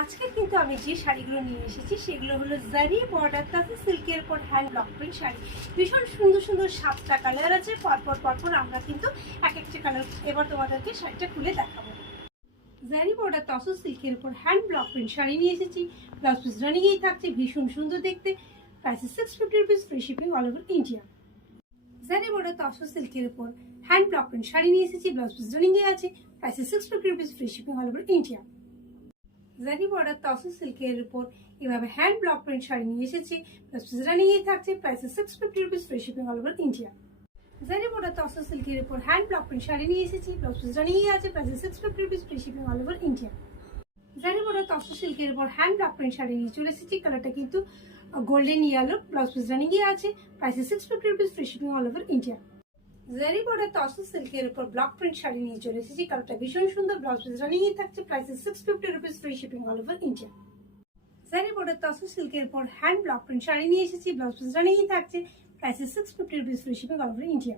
আজকে কিন্তু আমি যে শাড়িগুলো নিয়ে এসেছি সেগুলো হলো জারি বর্ডার তাতে সিল্কের উপর হ্যান্ড ব্লক প্রিন্ট শাড়ি। ভীষণ সুন্দর সুন্দর 7টা কালার আছে, পরপর আমরা কিন্তু এক একটা কালার এবার তোমাদেরকে শাড়িটা খুলে দেখাবো। জারি বর্ডার তসর সিল্কের উপর হ্যান্ড ব্লক প্রিন্ট শাড়ি নিয়ে এসেছি। ব্লাউজ পিস রানিংয়েই থাকছে, ভীষণ সুন্দর দেখতে। Price 650 rupees, free shipping all over India. জারি বর্ডার তসর সিল্কের উপর হ্যান্ড ব্লক প্রিন্ট শাড়ি নিয়ে এসেছি, ব্লাউজ পিস রানিংয়ে আছে। Price 650 rupees, free shipping all over India. জারি বর্ডার তসর সিল্কের উপর এভাবে হ্যান্ড ব্লক প্রিন্ট শাড়ি নিয়ে এসেছি, প্লাস রানিংয়েই থাকছে। Price 650 rupees, free shipping all over India. জারি বর্ডার তসর সিল্কের উপর হ্যান্ড ব্লক প্রিন্ট শাড়ি নিয়ে এসেছি, ব্লাউজ পিস রানিংয়ে আছে। Price 650 rupees, free shipping all over India. জারি বর্ডার তসর সিল্কের উপর হ্যান্ড ব্লক প্রিন্ট শাড়ি নিয়ে চলে এসেছি, কালারটা কিন্তু গোল্ডেন ইয়েলো, ব্লাউজ পিস রানিংয়ে আছে। Price 650 rupees, free shipping all over India. জারি বর্ডার তসর সিল্কের উপর ব্লক প্রিন্ট শাড়ি নিয়ে চলে এসেছি, কালারটা ভীষণ সুন্দর, ব্লাউজ পিস রানিংয়ে থাকছে। Price 650 rupees, free shipping all over India. জারি বর্ডার তসর সিল্কের উপর হ্যান্ড ব্লক প্রিন্ট শাড়ি নিয়ে এসেছি, ব্লাউজ পিস রানিংয়ে থাকছে। Price 650 rupees, free shipping all over India.